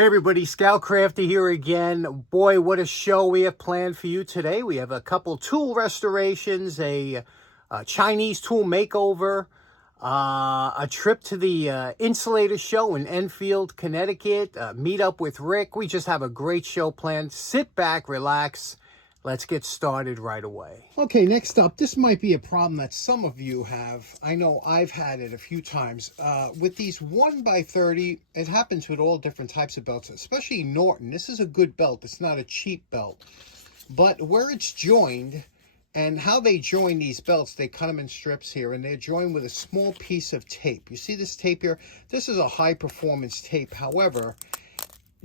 Hey everybody, Scoutcrafter here again. Boy, what a show we have planned for you today. We have a couple tool restorations, a Chinese tool makeover, a trip to the Insulator show in Enfield, Connecticut, meet up with Rick. We just have a great show planned. Sit back, relax. Let's get started right away. Okay, next up, this might be a problem that some of you have. I know I've had it a few times. With these 1x30, it happens with all different types of belts, especially Norton. This is a good belt. It's not a cheap belt. But where it's joined, and how they join these belts, they cut them in strips here, and they're joined with a small piece of tape. You see this tape here? This is a high-performance tape. However,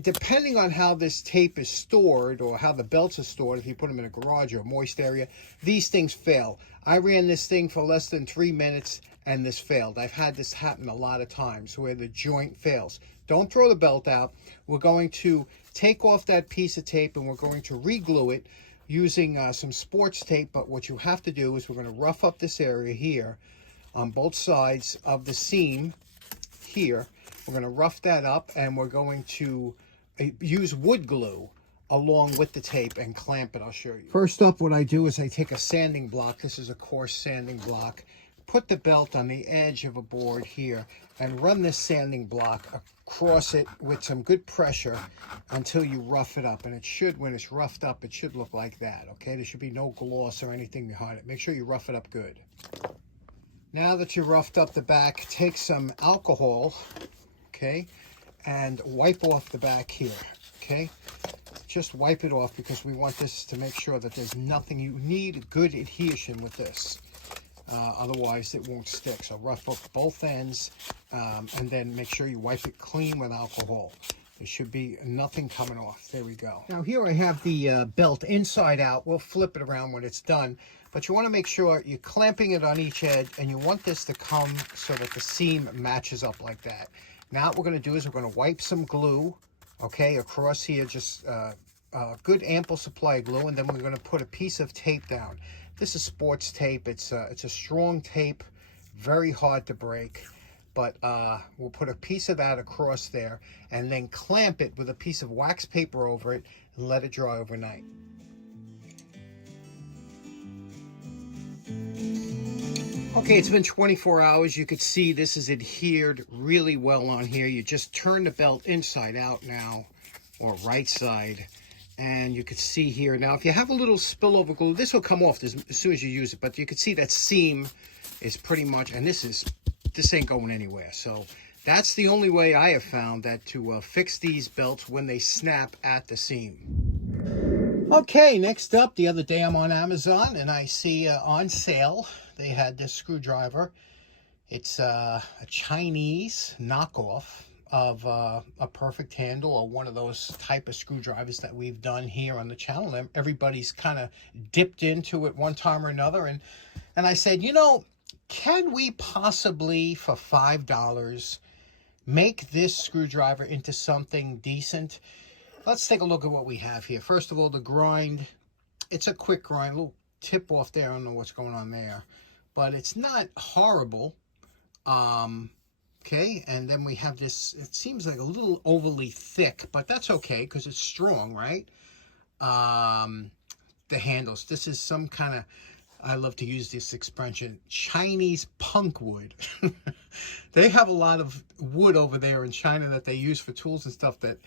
depending on how this tape is stored or how the belts are stored, if you put them in a garage or a moist area, these things fail. I ran this thing for less than 3 minutes and this failed. I've had this happen a lot of times where the joint fails. Don't throw the belt out. We're going to take off that piece of tape and we're going to re-glue it using some sports tape. But what you have to do is we're going to rough up this area here on both sides of the seam here. We're going to rough that up and we're going to use wood glue along with the tape and clamp it. I'll show you. First up, what I do is I take a sanding block. This is a coarse sanding block. Put the belt on the edge of a board here and run this sanding block across it with some good pressure until you rough it up. And it should, when it's roughed up, it should look like that, okay? There should be no gloss or anything behind it. Make sure you rough it up good. Now that you roughed up the back, take some alcohol, okay, and wipe off the back here, okay? Just wipe it off because we want this to make sure that there's nothing. You need good adhesion with this. Otherwise, it won't stick. So rough up both ends and then make sure you wipe it clean with alcohol. There should be nothing coming off. There we go. Now here I have the belt inside out. We'll flip it around when it's done. But you want to make sure you're clamping it on each edge and you want this to come so that the seam matches up like that. Now what we're going to do is we're going to wipe some glue, okay, across here, just good ample supply of glue, and then we're going to put a piece of tape down. This is sports tape. It's a strong tape, very hard to break, but we'll put a piece of that across there and then clamp it with a piece of wax paper over it and let it dry overnight. Okay, it's been 24 hours. You could see this is adhered really well on here. You just turn the belt inside out now, or right side, and you could see here. Now, if you have a little spillover glue, this will come off as soon as you use it, but you can see that seam is pretty much, and this ain't going anywhere. So that's the only way I have found that to fix these belts when they snap at the seam. Okay, next up, the other day I'm on Amazon and I see on sale, they had this screwdriver. It's a Chinese knockoff of a perfect handle or one of those type of screwdrivers that we've done here on the channel. Everybody's kind of dipped into it one time or another. And I said, you know, can we possibly, for $5, make this screwdriver into something decent? Let's take a look at what we have here. First of all, the grind. It's a quick grind, a little tip off there. I don't know what's going on there, but it's not horrible. Okay, and then we have this, it seems like a little overly thick, but that's okay because it's strong, right? The handles. This is some kind of, I love to use this expression, Chinese punk wood. They have a lot of wood over there in China that they use for tools and stuff that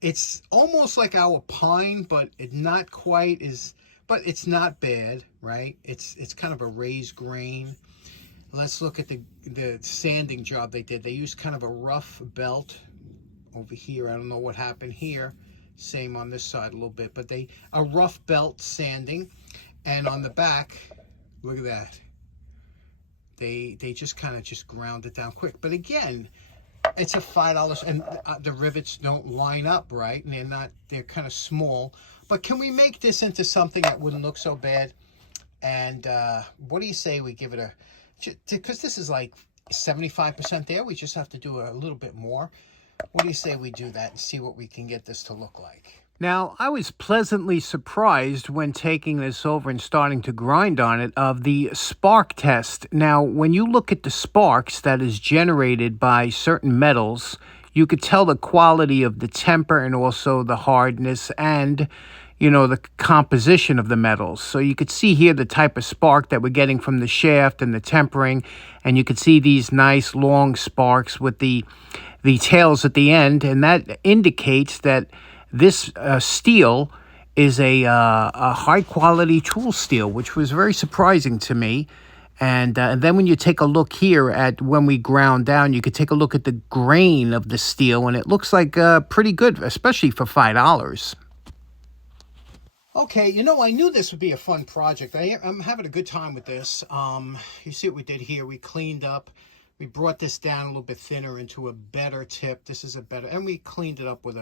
it's almost like our pine, but it not quite is, but it's not bad, right? It's kind of a raised grain. Let's look at the sanding job they did. They used kind of a rough belt over here. I don't know what happened here. Same on this side a little bit, but a rough belt sanding. And on the back, look at that. They just kind of just ground it down quick. But again, it's a $5 and the rivets don't line up right, and they're kind of small. But can we make this into something that wouldn't look so bad? And what do you say we give it a, because this is like 75% there, we just have to do a little bit more. What do you say we do that and see what we can get this to look like? Now, I was pleasantly surprised when taking this over and starting to grind on it of the spark test. Now, when you look at the sparks that is generated by certain metals, you could tell the quality of the temper and also the hardness and, you know, the composition of the metals. So you could see here the type of spark that we're getting from the shaft and the tempering, and you could see these nice long sparks with the tails at the end, and that indicates that this steel is a high quality tool steel, which was very surprising to me. And then when you take a look here at when we ground down, you could take a look at the grain of the steel, and it looks like pretty good, especially for $5. Okay, you know, I knew this would be a fun project. I'm having a good time with this. You see what we did here? We cleaned up. We brought this down a little bit thinner into a better tip. This is a better, and we cleaned it up with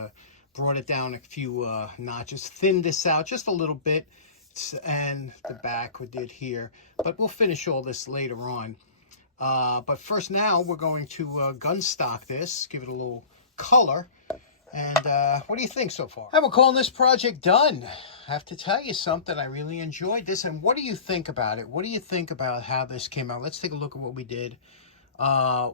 brought it down a few notches, thinned this out just a little bit, and the back we did here. But we'll finish all this later on. But first now we're going to gun stock this, give it a little color. And what do you think so far? We're calling this project done. I have to tell you something. I really enjoyed this. And what do you think about it? What do you think about how this came out? Let's take a look at what we did.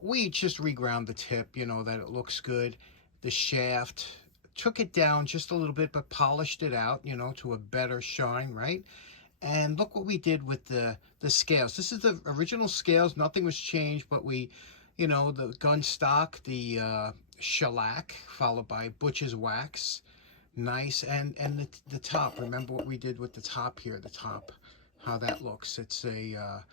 We just reground the tip, you know, that it looks good. The shaft, took it down just a little bit, but polished it out, you know, to a better shine, right? And look what we did with the scales. This is the original scales. Nothing was changed, but we, you know, the gun stock, the shellac, followed by butcher's wax. Nice. And the top, remember what we did with the top here, the top, how that looks. It's a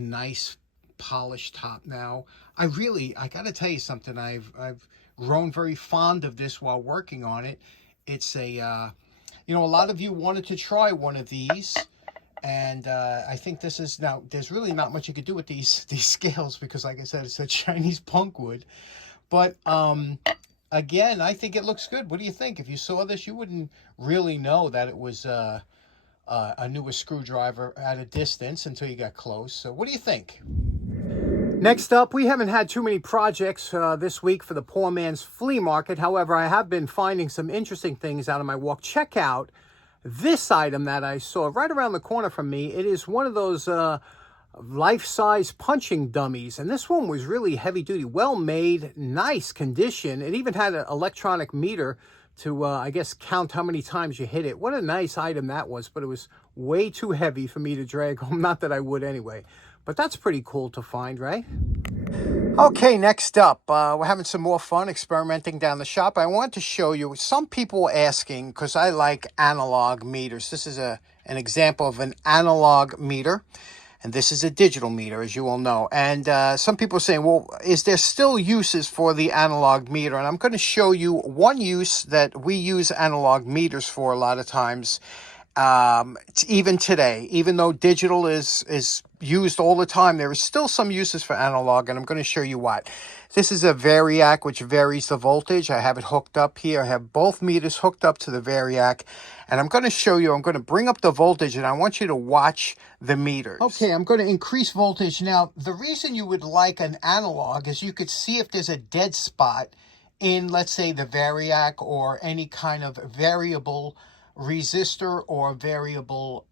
nice polished top now. I gotta tell you something. I've grown very fond of this while working on it. It's a you know, a lot of you wanted to try one of these, and I think this is, now there's really not much you could do with these scales, because like I said, it's a Chinese punk wood. But again, I think it looks good. What do you think? If you saw this, you wouldn't really know that it was a newer screwdriver at a distance until you got close. So what do you think? Next up, we haven't had too many projects this week for the poor man's flea market. However, I have been finding some interesting things out of my walk. Check out this item that I saw right around the corner from me. It is one of those life-size punching dummies, and this one was really heavy-duty, well-made, nice condition. It even had an electronic meter to, I guess, count how many times you hit it. What a nice item that was, but it was way too heavy for me to drag home. Not that I would anyway. But that's pretty cool to find, right? Okay, next up, we're having some more fun experimenting down the shop. I want to show you, some people were asking, because I like analog meters. This is an example of an analog meter, and this is a digital meter, as you all know. And some people are saying, well, is there still uses for the analog meter? And I'm going to show you one use that we use analog meters for a lot of times. Even today, even though digital is used all the time, there is still some uses for analog, and I'm going to show you what. This is a variac, which varies the voltage. I have it hooked up here. I have both meters hooked up to the variac, and I'm going to show you, I'm going to bring up the voltage, and I want you to watch the meters. Okay, I'm going to increase voltage. Now, the reason you would like an analog is you could see if there's a dead spot in, let's say, the variac or any kind of variable resistor or variable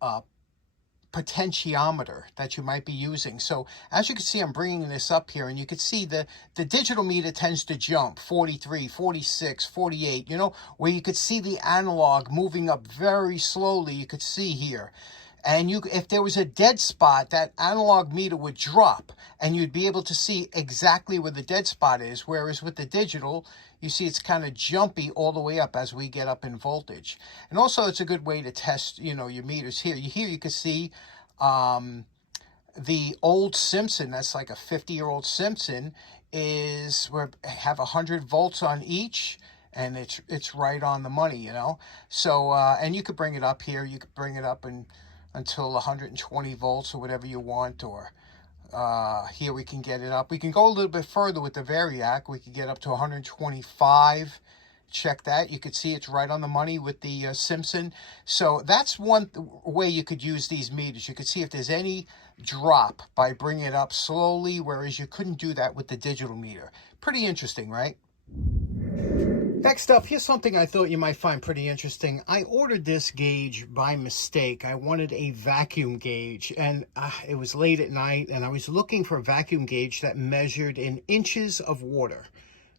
potentiometer that you might be using. So as you can see, I'm bringing this up here, and you can see the digital meter tends to jump 43, 46, 48, you know, where you could see the analog moving up very slowly. You could see here. And if there was a dead spot, that analog meter would drop, and you'd be able to see exactly where the dead spot is. Whereas with the digital, you see it's kind of jumpy all the way up as we get up in voltage. And also, it's a good way to test, you know, your meters here. Here you can see the old Simpson. That's like a 50-year-old Simpson. We have 100 volts on each, and it's right on the money, you know. So and you could bring it up here. You could bring it up until 120 volts or whatever you want, or here we can get it up. We can go a little bit further with the variac. We could get up to 125. Check that. You could see it's right on the money with the Simpson. So that's one way you could use these meters. You could see if there's any drop by bringing it up slowly, whereas you couldn't do that with the digital meter. Pretty interesting, right? Next up, here's something I thought you might find pretty interesting. I ordered this gauge by mistake. I wanted a vacuum gauge, and it was late at night, and I was looking for a vacuum gauge that measured in inches of water.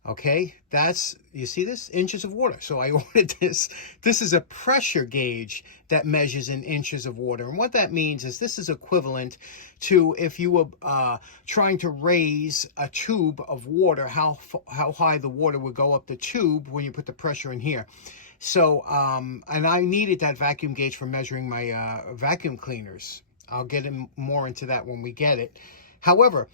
Okay, that's, you see this? Inches of water. So I ordered this. This is a pressure gauge that measures in inches of water. And what that means is this is equivalent to if you were trying to raise a tube of water, how high the water would go up the tube when you put the pressure in here. So, and I needed that vacuum gauge for measuring my vacuum cleaners. I'll get more into that when we get it. However,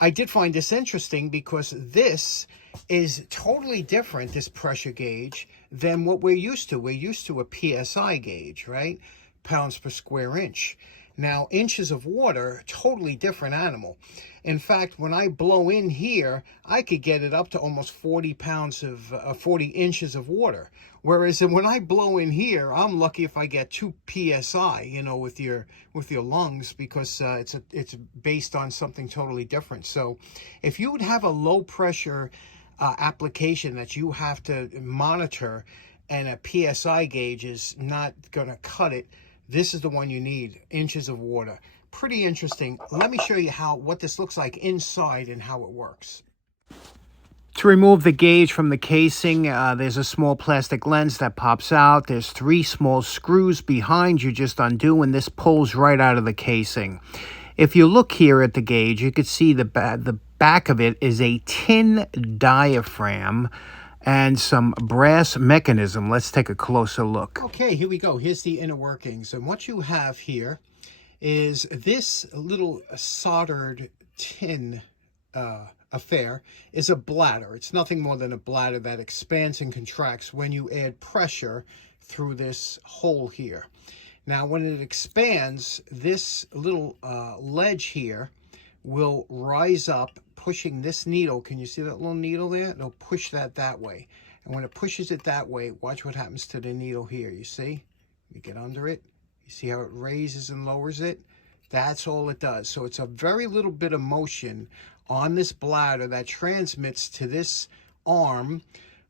I did find this interesting because this is totally different, this pressure gauge, than what we're used to. We're used to a PSI gauge, right? Pounds per square inch. Now, inches of water, totally different animal. In fact, when I blow in here, I could get it up to almost 40 pounds of 40 inches of water. Whereas when I blow in here, I'm lucky if I get 2 psi, you know, with your lungs, because it's based on something totally different. So, if you would have a low pressure application that you have to monitor, and a PSI gauge is not going to cut it, this is the one you need. Inches of water. Pretty interesting. Let me show you what this looks like inside and how it works. To remove the gauge from the casing, there's a small plastic lens that pops out. There's 3 small screws behind you, just undo, and this pulls right out of the casing. If you look here at the gauge, you can see the back of it is a tin diaphragm and some brass mechanism. Let's take a closer look. Okay, here we go. Here's the inner workings. And what you have here is this little soldered tin affair is a bladder. It's nothing more than a bladder that expands and contracts when you add pressure through this hole here. Now, when it expands, this little ledge here will rise up, pushing this needle. Can you see that little needle there? It'll push that way. And when it pushes it that way, watch what happens to the needle here. You see? You get under it. You see how it raises and lowers it? That's all it does. So it's a very little bit of motion on this bladder that transmits to this arm,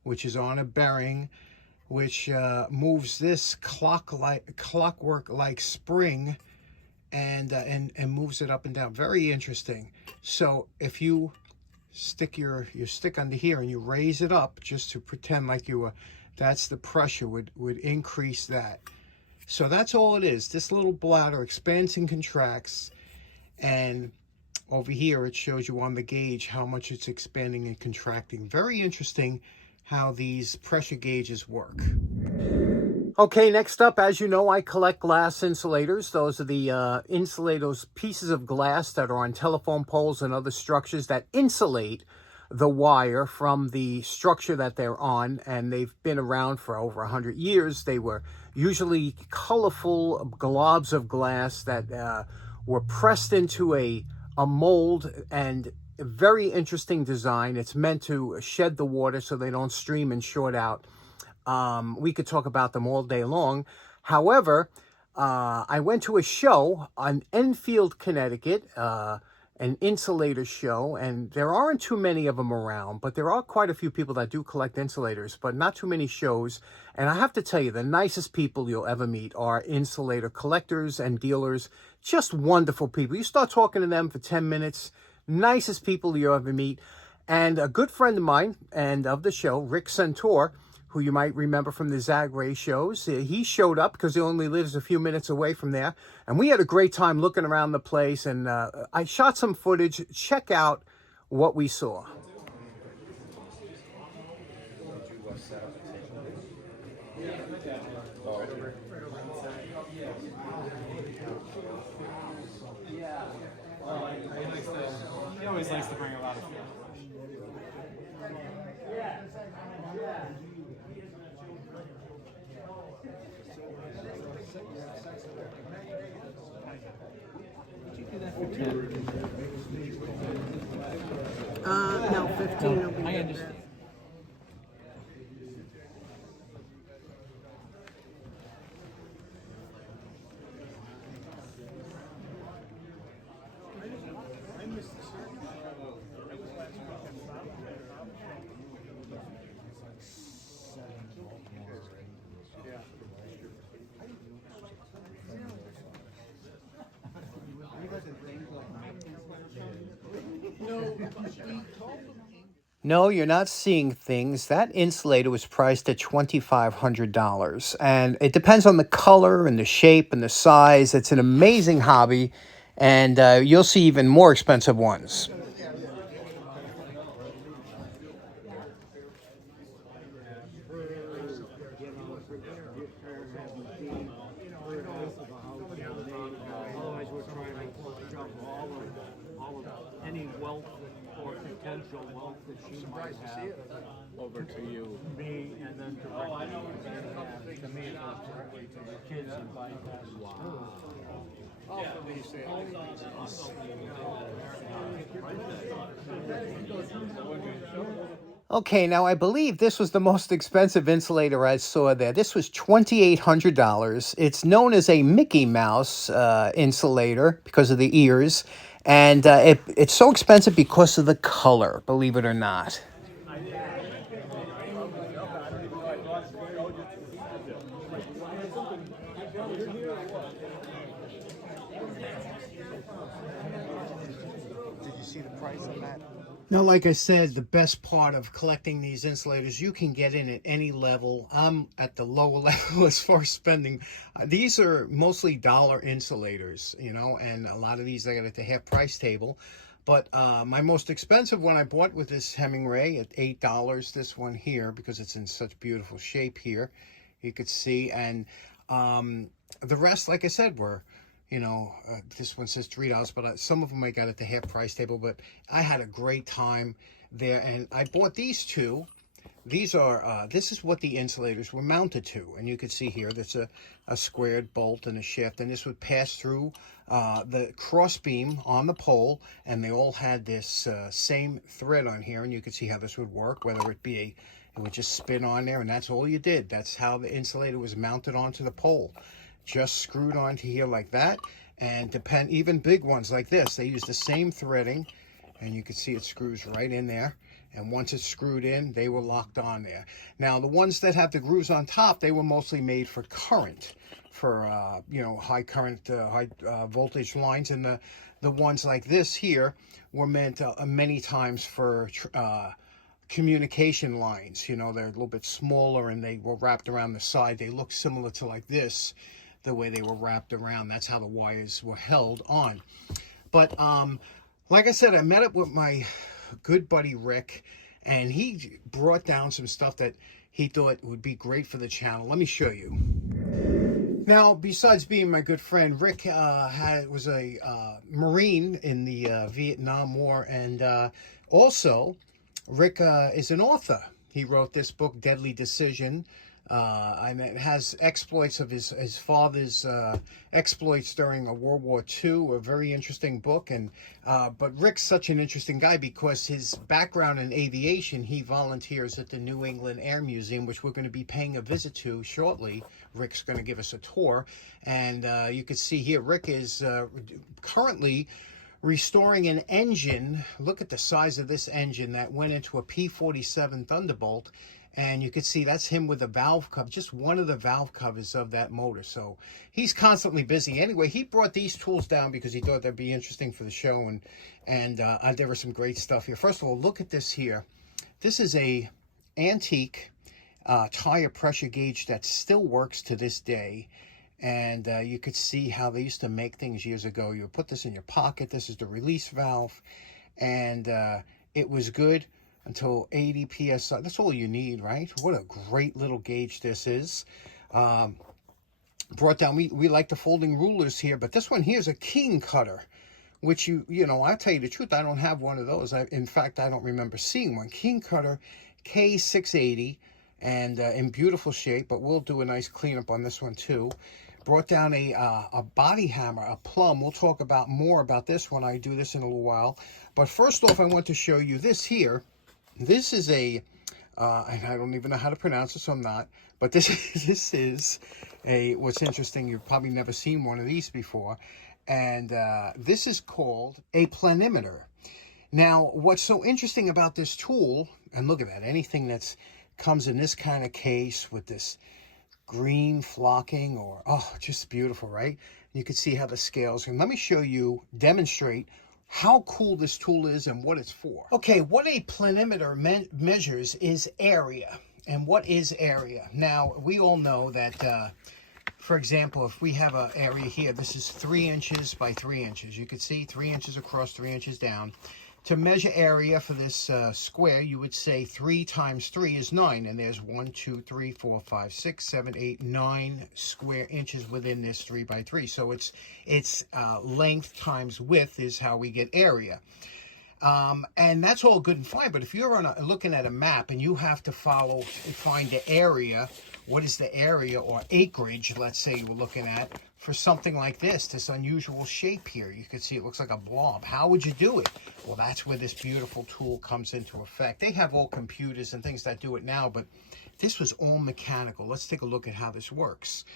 which is on a bearing, which moves this clockwork-like spring and moves it up and down. Very interesting. So if you stick your stick under here and you raise it up just to pretend like you were, that's the pressure would increase that. So that's all it is. This little bladder expands and contracts, and over here it shows you on the gauge how much it's expanding and contracting. Very interesting how these pressure gauges work. Okay, next up, as you know, I collect glass insulators. Those are the insulators, pieces of glass that are on telephone poles and other structures that insulate the wire from the structure that they're on, and they've been around for over 100 years. They were usually colorful globs of glass that were pressed into a mold, and a very interesting design. It's meant to shed the water so they don't stream and short out. We could talk about them all day long. However, I went to a show on Enfield, Connecticut, an insulator show, and there aren't too many of them around, but there are quite a few people that do collect insulators, but not too many shows. And I have to tell you, the nicest people you'll ever meet are insulator collectors and dealers. Just wonderful people. You start talking to them for 10 minutes, nicest people you'll ever meet. And a good friend of mine and of the show, Rick Centore, who you might remember from the Zagray shows. He showed up because he only lives a few minutes away from there. And we had a great time looking around the place. And I shot some footage. Check out what we saw. He always likes to bring a lot of food. No, 15 will be I good. understand. No, you're not seeing things. That insulator was priced at $2,500. And it depends on the color and the shape and the size. It's an amazing hobby. And you'll see even more expensive ones. Otherwise, we're trying to shove all of any wealth or potential wealth that she might have over to you. Me, and then directly to me, directly to the kids and vice versa. Wow. Okay, now I believe this was the most expensive insulator I saw there. This was $2,800. It's known as a Mickey Mouse insulator because of the ears. And it's so expensive because of the color, believe it or not. Did you see the price on that? Now, like I said, the best part of collecting these insulators, you can get in at any level. I'm at the lower level as far as spending. These are mostly dollar insulators, you know, and a lot of these I got at the half price table. But my most expensive one I bought with this Hemingway at $8, this one here, because it's in such beautiful shape here, you could see. And the rest, like I said, were, you know, this one says $3, but some of them I got at the half price table. But I had a great time there, and I bought these two. These are, this is what the insulators were mounted to. And you can see here, there's a squared bolt and a shaft, and this would pass through the cross beam on the pole, and they all had this same thread on here, and you can see how this would work, whether it be it would just spin on there, and that's all you did. That's how the insulator was mounted onto the pole. Just screwed onto here like that. And even big ones like this, they use the same threading, and you can see it screws right in there. And once it's screwed in, they were locked on there. Now, the ones that have the grooves on top, they were mostly made for current, for you know, high current, high voltage lines. And the ones like this here were meant many times for communication lines. You know, they're a little bit smaller, and they were wrapped around the side. They look similar to like this, the way they were wrapped around. That's how the wires were held on. But like I said, I met up with my good buddy Rick, and he brought down some stuff that he thought would be great for the channel. Let me show you. Now, besides being my good friend, Rick was a Marine in the Vietnam War, and also Rick is an author. He wrote this book, Deadly Decision. And it has exploits of his father's exploits during World War II. A very interesting book. And but Rick's such an interesting guy because his background in aviation, he volunteers at the New England Air Museum, which we're going to be paying a visit to shortly. Rick's going to give us a tour. And you can see here, Rick is currently restoring an engine. Look at the size of this engine that went into a P-47 Thunderbolt. And you can see that's him with a valve cover, just one of the valve covers of that motor. So he's constantly busy. Anyway, he brought these tools down because he thought that'd be interesting for the show. And there was some great stuff here. First of all, look at this here. This is a antique tire pressure gauge that still works to this day. And you could see how they used to make things years ago. You would put this in your pocket. This is the release valve. And it was good until 80 psi. That's all you need, right? What a great little gauge this is. Brought down, we like the folding rulers here, but this one here is a king cutter, which you know, I'll tell you the truth, I don't have one of those. In fact, I don't remember seeing one. King cutter K680, and in beautiful shape, but we'll do a nice cleanup on this one too. Brought down a body hammer, a plumb. We'll talk about more about this when I do this in a little while. But first off, I want to show you this here. This is and I don't even know how to pronounce it, so I'm not. But this is what's interesting, you've probably never seen one of these before. And this is called a Planimeter. Now, what's so interesting about this tool, and look at that, anything that's comes in this kind of case with this green flocking, or, oh, just beautiful, right? You can see how the scales, and let me show you, demonstrate how cool this tool is and what it's for. Okay, what a planimeter measures is area. And what is area? Now, we all know that, for example, if we have an area here, this is 3 inches by 3 inches. You can see 3 inches across, 3 inches down. To measure area for this square, you would say 3 times 3 is 9. And there's 1, 2, 3, 4, 5, 6, 7, 8, 9 square inches within this 3 by 3. So it's length times width is how we get area. And that's all good and fine. But if you're looking at a map and you have to find the area, what is the area or acreage, let's say you were looking at, for something like this unusual shape here. You can see it looks like a blob. How would you do it? Well, that's where this beautiful tool comes into effect. They have all computers and things that do it now, but this was all mechanical. Let's take a look at how this works.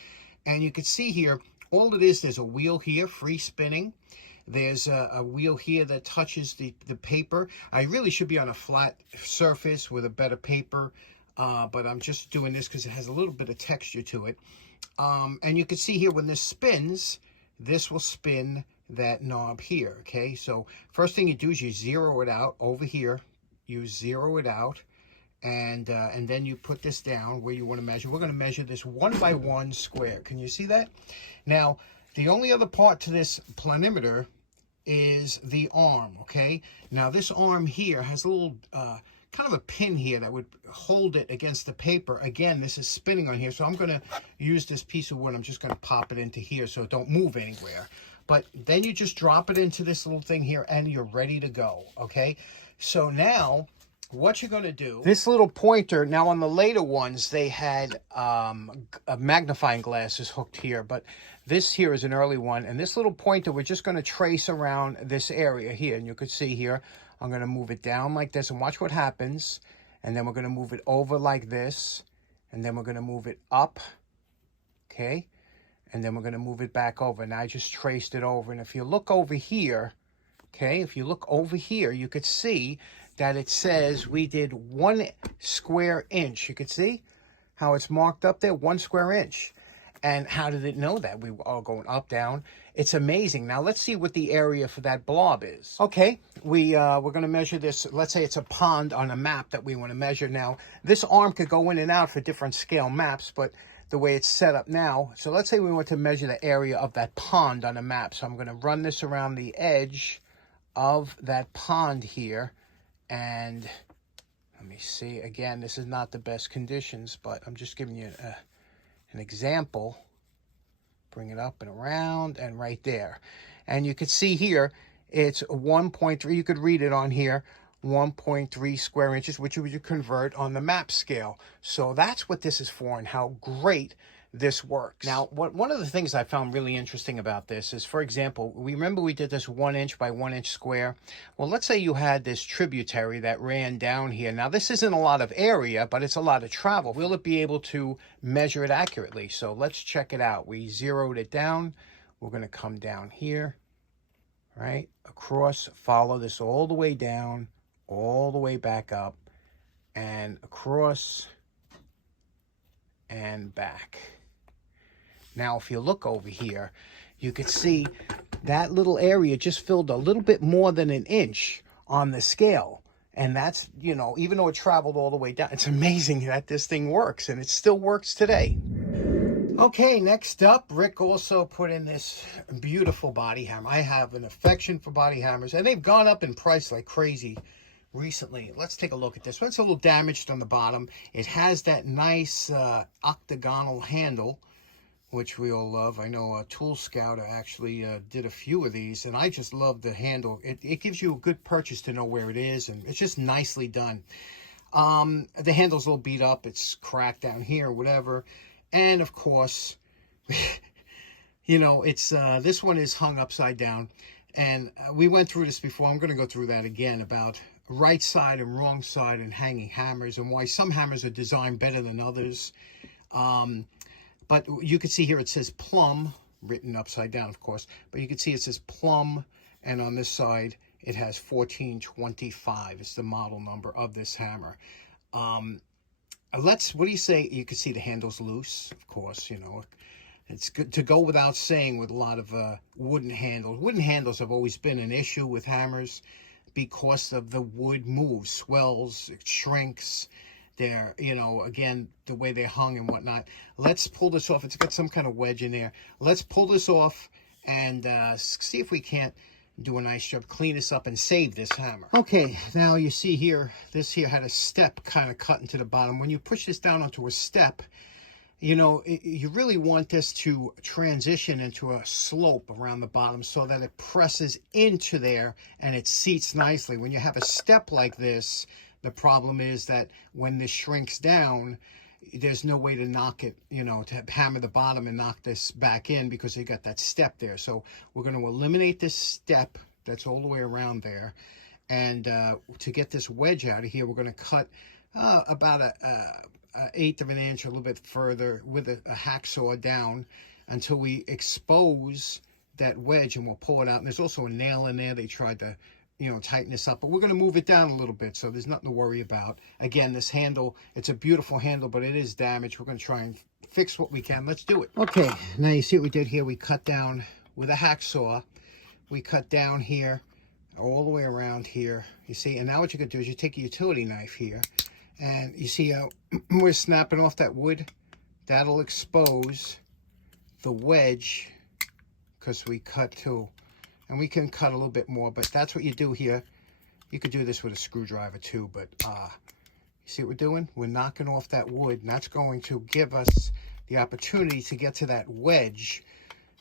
And you can see here, all it is, there's a wheel here, free spinning. There's a wheel here that touches the paper. I really should be on a flat surface with a better paper, but I'm just doing this because it has a little bit of texture to it. And you can see here when this spins, this will spin that knob here, okay? So first thing you do is you zero it out over here. You zero it out, and then you put this down where you want to measure. We're going to measure this 1 by 1 square. Can you see that? Now, the only other part to this planimeter is the arm, okay? Now, this arm here has a little kind of a pin here that would hold it against the paper. Again, this is spinning on here, so I'm going to use this piece of wood. I'm just going to pop it into here so it don't move anywhere. But then you just drop it into this little thing here, and you're ready to go, okay? So now, what you're going to do, this little pointer, now on the later ones, they had magnifying glasses hooked here, but this here is an early one, and this little pointer, we're just going to trace around this area here, and you can see here, I'm going to move it down like this, and watch what happens, and then we're going to move it over like this, and then we're going to move it up, okay, and then we're going to move it back over. Now I just traced it over, and if you look over here, okay, if you look over here, you could see that it says we did 1 square inch. You could see how it's marked up there, 1 square inch. And how did it know that? We were all going up, down. It's amazing. Now, let's see what the area for that blob is. Okay, we're going to measure this. Let's say it's a pond on a map that we want to measure. Now, this arm could go in and out for different scale maps, but the way it's set up now, so let's say we want to measure the area of that pond on a map. So I'm going to run this around the edge of that pond here. And let me see. Again, this is not the best conditions, but I'm just giving you an example. Bring it up and around and right there. And you can see here, it's 1.3. You could read it on here, 1.3 square inches, which you would convert on the map scale. So that's what this is for and how great this works. Now, one of the things I found really interesting about this is, for example, remember we did this 1 inch by 1 inch square? Well, let's say you had this tributary that ran down here. Now, this isn't a lot of area, but it's a lot of travel. Will it be able to measure it accurately? So let's check it out. We zeroed it down. We're going to come down here, right? Across, follow this all the way down, all the way back up, and across and back. Now, if you look over here, you can see that little area just filled a little bit more than 1 inch on the scale. And that's, you know, even though it traveled all the way down, it's amazing that this thing works, and it still works today. Okay, next up, Rick also put in this beautiful body hammer. I have an affection for body hammers, and they've gone up in price like crazy recently. Let's take a look at this one. It's a little damaged on the bottom. It has that nice octagonal handle, which we all love. I know Tool Scout actually did a few of these, and I just love the handle. It gives you a good purchase to know where it is, and it's just nicely done. The handle's a little beat up. It's cracked down here, whatever. And, of course, you know, it's this one is hung upside down. And we went through this before. I'm going to go through that again about right side and wrong side and hanging hammers and why some hammers are designed better than others. But you can see here it says plum, written upside down, of course. But you can see it says plum, and on this side it has 1425. It's the model number of this hammer. What do you say? You can see the handle's loose, of course, you know. It's good to go without saying with a lot of wooden handles. Wooden handles have always been an issue with hammers because of the wood moves, swells, it shrinks. They're, you know, again, the way they're hung and whatnot. Let's pull this off. It's got some kind of wedge in there. Let's pull this off and see if we can't do a nice job, clean this up and save this hammer. Okay, now you see here, this here had a step kind of cut into the bottom. When you push this down onto a step, you know, you really want this to transition into a slope around the bottom so that it presses into there and it seats nicely. When you have a step like this, the problem is that when this shrinks down, there's no way to knock it, you know, to hammer the bottom and knock this back in because you got that step there. So we're going to eliminate this step that's all the way around there. And to get this wedge out of here, we're going to cut about an eighth of an inch, a little bit further with a hacksaw down until we expose that wedge, and we'll pull it out. And there's also a nail in there. They tried to, you know, tighten this up, but we're going to move it down a little bit, so there's nothing to worry about. Again, this handle, it's a beautiful handle, but it is damaged. We're going to try and fix what we can. Let's do it. Okay, now you see what we did here. We cut down with a hacksaw. We cut down here, all the way around here, you see. And now what you can do is you take a utility knife here, and you see how we're snapping off that wood. That'll expose the wedge because we cut too. And we can cut a little bit more, but that's what you do here. You could do this with a screwdriver too, but you see what we're doing? We're knocking off that wood, and that's going to give us the opportunity to get to that wedge.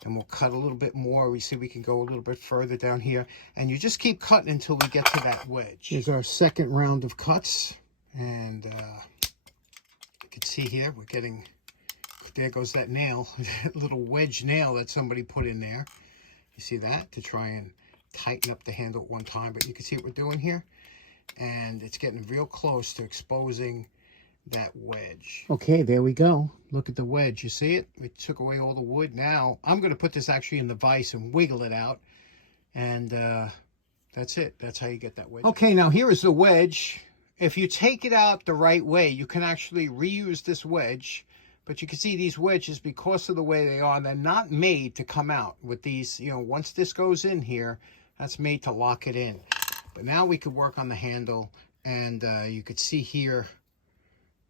And we'll cut a little bit more. We see we can go a little bit further down here, and you just keep cutting until we get to that wedge. Here's our second round of cuts, and you can see here we're getting, there goes that nail, that little wedge nail that somebody put in there. You see that? To try and tighten up the handle at one time. But you can see what we're doing here. And it's getting real close to exposing that wedge. Okay, there we go. Look at the wedge. You see it? We took away all the wood. Now, I'm going to put this actually in the vise and wiggle it out. And that's it. That's how you get that wedge. Okay, now here is the wedge. If you take it out the right way, you can actually reuse this wedge. But you can see these wedges, because of the way they are, they're not made to come out with these, you know, once this goes in here, that's made to lock it in. But now we could work on the handle, and you could see here,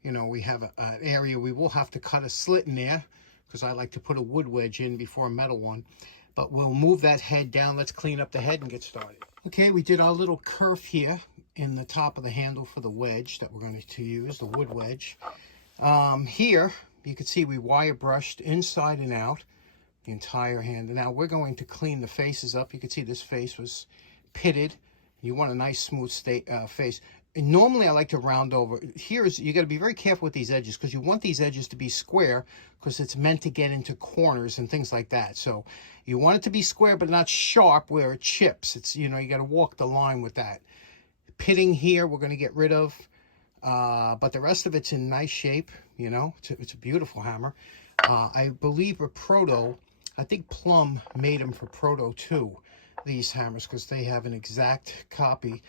you know, we have an area we will have to cut a slit in there because I like to put a wood wedge in before a metal one. But we'll move that head down. Let's clean up the head and get started. Okay, we did our little kerf here in the top of the handle for the wedge that we're going to use, the wood wedge. Here, you can see we wire brushed inside and out the entire hand. And now we're going to clean the faces up. You can see this face was pitted. You want a nice smooth face. And normally I like to round over. Here's, you got to be very careful with these edges because you want these edges to be square because it's meant to get into corners and things like that. So you want it to be square but not sharp where it chips. It's, you know, you got to walk the line with that. Pitting here we're going to get rid of. But the rest of it's in nice shape, you know. It's a beautiful hammer. I believe a Proto, I think Plum made them for Proto too, these hammers, because they have an exact copy.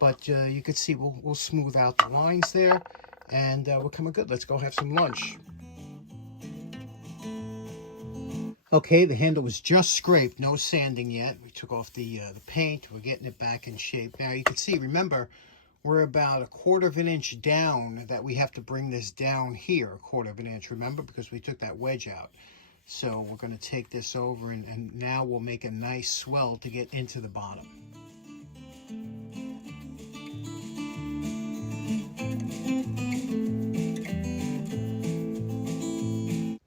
But you can see we'll smooth out the lines there, and we're coming good. Let's go have some lunch. Okay, the handle was just scraped, no sanding yet. We took off the paint. We're getting it back in shape. Now you can see, remember, we're about 1/4 of an inch down that we have to bring this down here, 1/4 of an inch, remember, because we took that wedge out. So we're going to take this over, and now we'll make a nice swell to get into the bottom.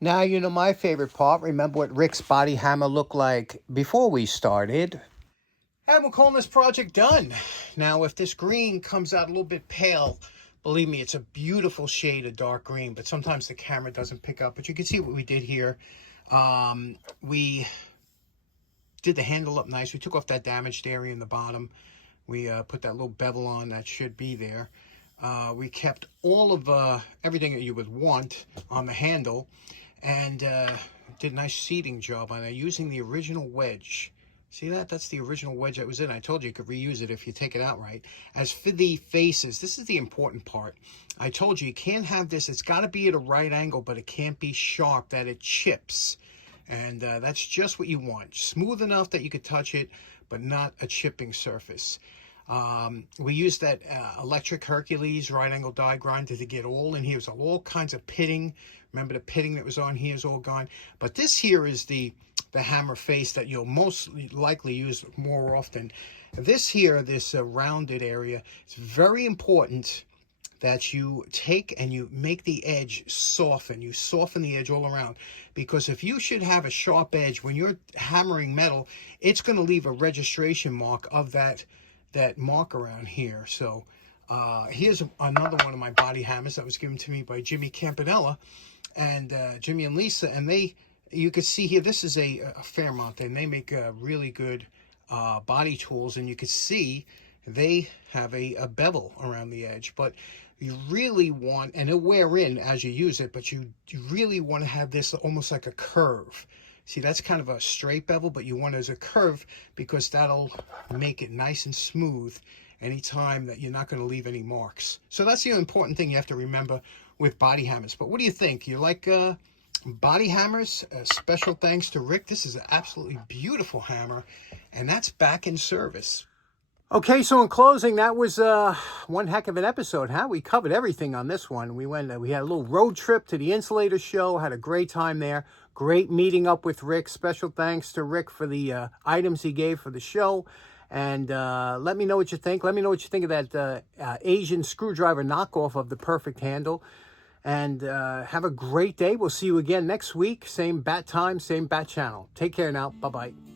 Now, you know my favorite part. Remember what Rick's body hammer looked like before we started. And we're calling this project done. Now, if this green comes out a little bit pale, believe me, it's a beautiful shade of dark green, but sometimes the camera doesn't pick up. But you can see what we did here. We did the handle up nice. We took off that damaged area in the bottom. We put that little bevel on that should be there. We kept all of everything that you would want on the handle, and did a nice seating job on it using the original wedge. See that? That's the original wedge that was in. I told you could reuse it if you take it out right. As for the faces, this is the important part. I told you can't have this. It's got to be at a right angle, but it can't be sharp that it chips. And that's just what you want. Smooth enough that you could touch it, but not a chipping surface. We used that electric Hercules right angle die grinder to get all in here. There's all kinds of pitting. Remember the pitting that was on here is all gone. But this here is the hammer face that you'll most likely use more often. This here, this rounded area, it's very important that you take and you make the edge soften. You soften the edge all around, because if you should have a sharp edge when you're hammering metal, it's going to leave a registration mark of that mark around here. So here's another one of my body hammers that was given to me by Jimmy Campanella and Jimmy and Lisa, and you can see here, this is a Fairmont, and they make really good body tools, and you can see they have a bevel around the edge, but you really want, and it'll wear in as you use it, but you really want to have this almost like a curve. See, that's kind of a straight bevel, but you want it as a curve because that'll make it nice and smooth anytime that you're not going to leave any marks. So that's the important thing you have to remember with body hammers. But what do you think? You like body hammers? Special thanks to Rick. This is an absolutely beautiful hammer, and that's back in service. Okay, so in closing, that was one heck of an episode, huh? We covered everything on this one. We had a little road trip to the Insulator show, had a great time there. Great meeting up with Rick. Special thanks to Rick for the items he gave for the show. And let me know what you think. Let me know what you think of that Asian screwdriver knockoff of the Perfect Handle. And have a great day. We'll see you again next week. Same bat time, same bat channel. Take care now. Bye-bye.